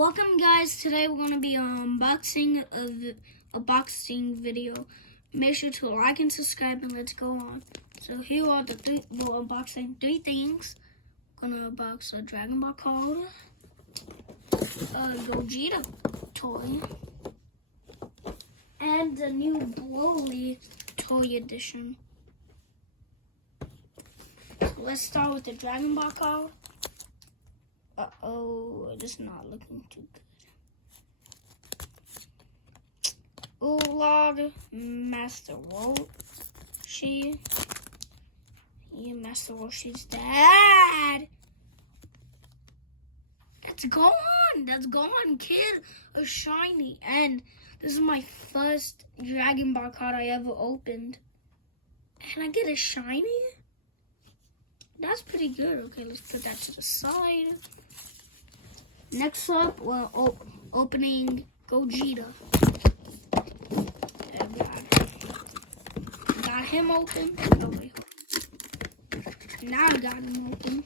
Welcome guys, today we're going to be unboxing a boxing video. Make sure to like and subscribe and let's go on. So here are we're unboxing three things. We're going to unbox a Dragon Ball card, a Gogeta toy, and the new Broly toy edition. So let's start with the Dragon Ball card. Uh-oh, this is not looking too good. Oolog, Master Roshi. Yeah, Master Roshi's dad. That's gone, kid. A shiny. And this is my first Dragon Ball card I ever opened. And I get a shiny? That's pretty good. Okay, let's put that to the side. Next up, we're opening Gogeta. Got him open. Oh, wait. Now I got him open.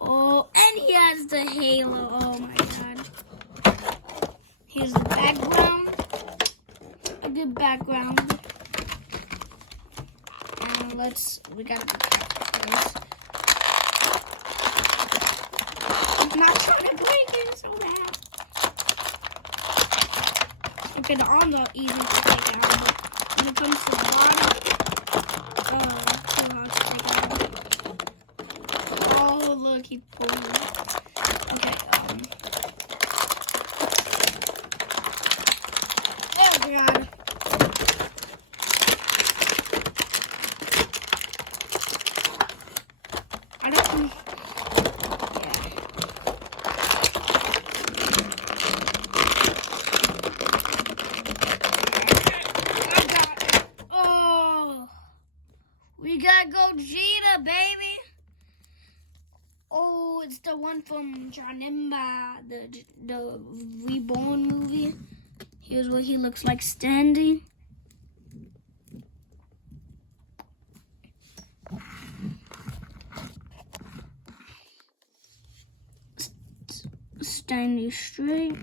Oh, and he has the halo. Oh my god. Here's the background. A good background. We gotta be careful first. I'm not trying to break it so bad. Okay, the arms are easy to take out, but when it comes to the bottom, too hard to take out. Oh, look, he pulled it. Okay, there we are. We got Gogeta, baby. Oh, it's the one from Janemba, the Reborn movie. Here's what he looks like standing. Standing straight.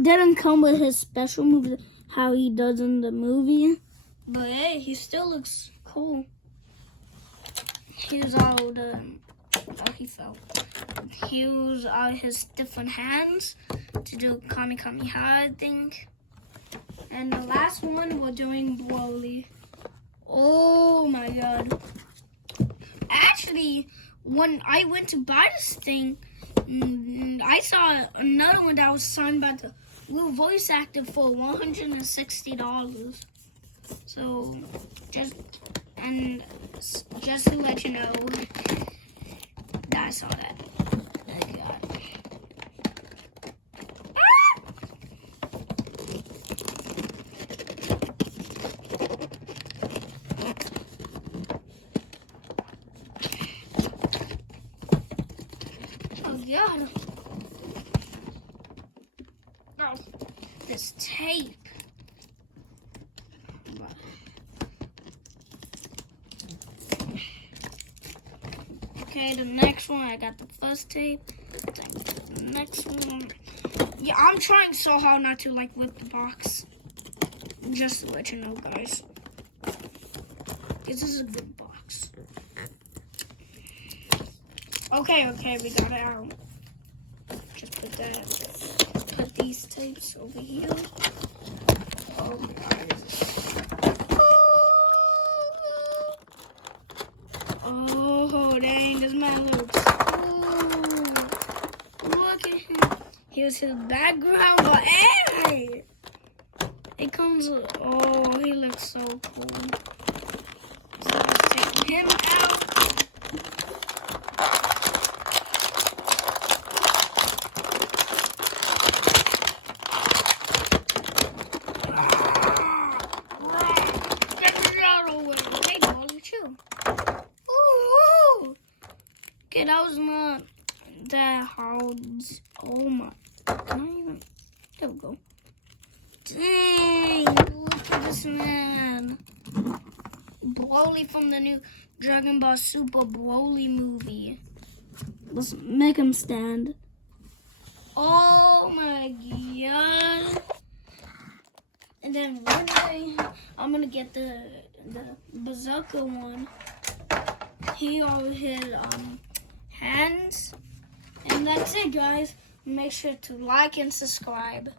Didn't come with his special move, how he does in the movie. But hey, he still looks cool. Here's all the, oh, he fell. Here's all his different hands to do Kami Kamehameha, I think. And the last one, we're doing Broly. Oh my god. Actually, when I went to buy this thing, I saw another one that was signed by the real voice actor for $160. So, just to let you know, that I saw that. Oh god. Oh god. Oh, this tape. Okay, the next one, I got the first tape. The next one. Yeah, I'm trying so hard not to rip the box. Just to let you know, guys. This is a good box. Okay, we got it out. Just put these tapes over here. Oh god. Oh, dang, this man looks cool. Look at him. Here's his background, but hey! It comes, oh, he looks so cool. So let's take him out. Get me out of the way. Hey, Baldy, chill. Okay, that was not that hard. Oh my. Can I even? There we go. Dang, look at this man. Broly from the new Dragon Ball Super Broly movie. Let's make him stand. Oh my god. And then one day, I'm gonna get the Berserker one. He all his hands. And that's it, guys. Make sure to like and subscribe.